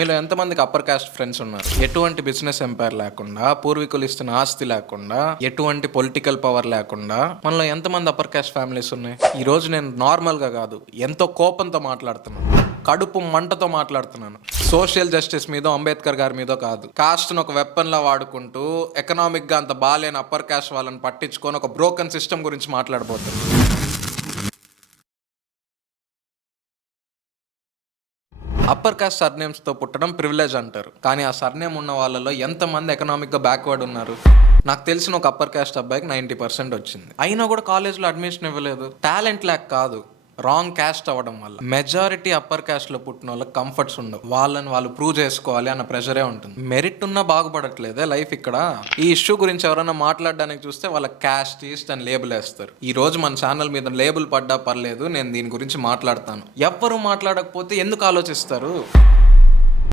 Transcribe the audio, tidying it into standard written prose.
మీలో ఎంతమందికి upper caste friends ఉన్నారు? ఎటువంటి బిజినెస్ ఎంపైర్ లేకుండా, పూర్వీకులు ఇస్తున్న ఆస్తి లేకుండా, ఎటువంటి పొలిటికల్ పవర్ లేకుండా మనలో ఎంతమంది అప్పర్ కాస్ట్ ఫ్యామిలీస్ ఉన్నాయి? ఈ రోజు నేను నార్మల్ గా కాదు, ఎంతో కోపంతో మాట్లాడుతున్నాను, కడుపు మంటతో మాట్లాడుతున్నాను. సోషల్ జస్టిస్ మీద, అంబేద్కర్ గారి మీద కాదు. కాస్ట్ను ఒక వెపన్ లా వాడుకుంటూ ఎకనామిక్ గా అంత బాలేని అప్పర్ కాస్ట్ వాళ్ళని పట్టించుకొని ఒక బ్రోకన్ సిస్టమ్ గురించి మాట్లాడబోతున్నాను. అప్పర్ కాస్ట్ సర్నేమ్స్తో పుట్టడం ప్రివిలేజ్ అంటారు, కానీ ఆ సర్నేమ్ ఉన్న వాళ్ళలో ఎంతమంది ఎకనామిక్గా బ్యాక్వర్డ్ ఉన్నారు? నాకు తెలిసిన ఒక అప్పర్ కాస్ట్ అబ్బాయికి 90% వచ్చింది, అయినా కూడా కాలేజ్లో అడ్మిషన్ ఇవ్వలేదు. టాలెంట్ ల్యాక్ కాదు, రాంగ్ క్యాస్ట్ అవ్వడం వల్ల. మెజారిటీ అప్పర్ క్యాస్ట్లో పుట్టిన వాళ్ళకి కంఫర్ట్స్ ఉండవు, వాళ్ళని వాళ్ళు ప్రూవ్ చేసుకోవాలి అన్న ప్రెషరే ఉంటుంది. మెరిట్ ఉన్నా బాగుపడట్లేదే లైఫ్ ఇక్కడ. ఈ ఇష్యూ గురించి ఎవరైనా మాట్లాడడానికి చూస్తే వాళ్ళ క్యాస్ట్ ఈస్ట్ అని లేబుల్ వేస్తారు. ఈ రోజు మన ఛానల్ మీద లేబుల్ పడ్డా పర్లేదు, నేను దీని గురించి మాట్లాడతాను. ఎవ్వరూ మాట్లాడకపోతే ఎందుకు ఆలోచిస్తారు?